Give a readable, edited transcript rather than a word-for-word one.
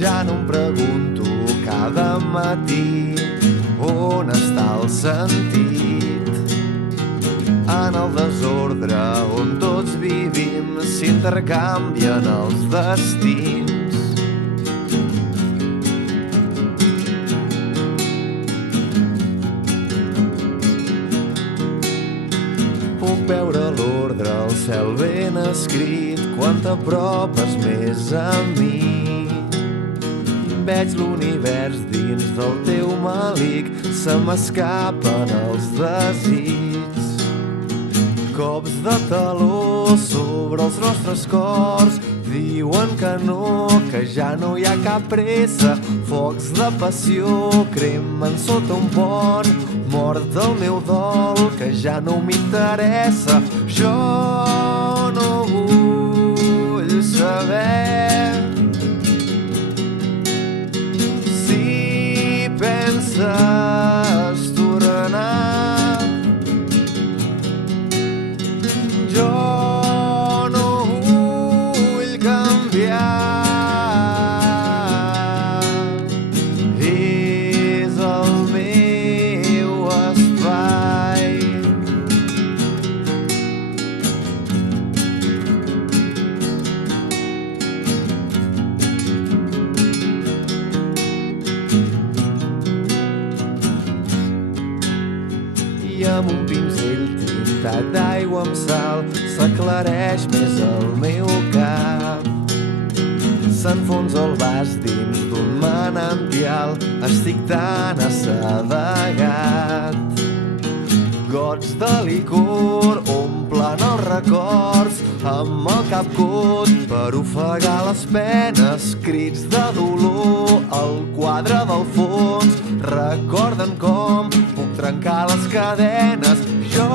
Ja no em pregunto cada matí on està el sentit. En el desordre on tots vivim s'intercanvien els destins. Puc veure l'ordre al cel ben escrit quan t'apropes més a mi. Veig l'univers dins del teu malic, se m'escapen els desigs. Cops de taló sobre els nostres cors diuen que no, que ja no hi ha cap pressa. Focs de passió cremen sota un pont, mort del meu dol que ja no m'interessa. Jo no vull saber si penses tornar. Jo no vull canviar. És el meu espai. I amb un pinzell tintat d'aigua amb sal s'aclareix més el meu cap. S'enfonsa el vas dins d'un manantial, estic tan assedegat. Gots de licor omplen els records, amb el cap cot per ofegar les penes. Crits de dolor al quadre del fons recorden com puc trencar les cadenes. Jo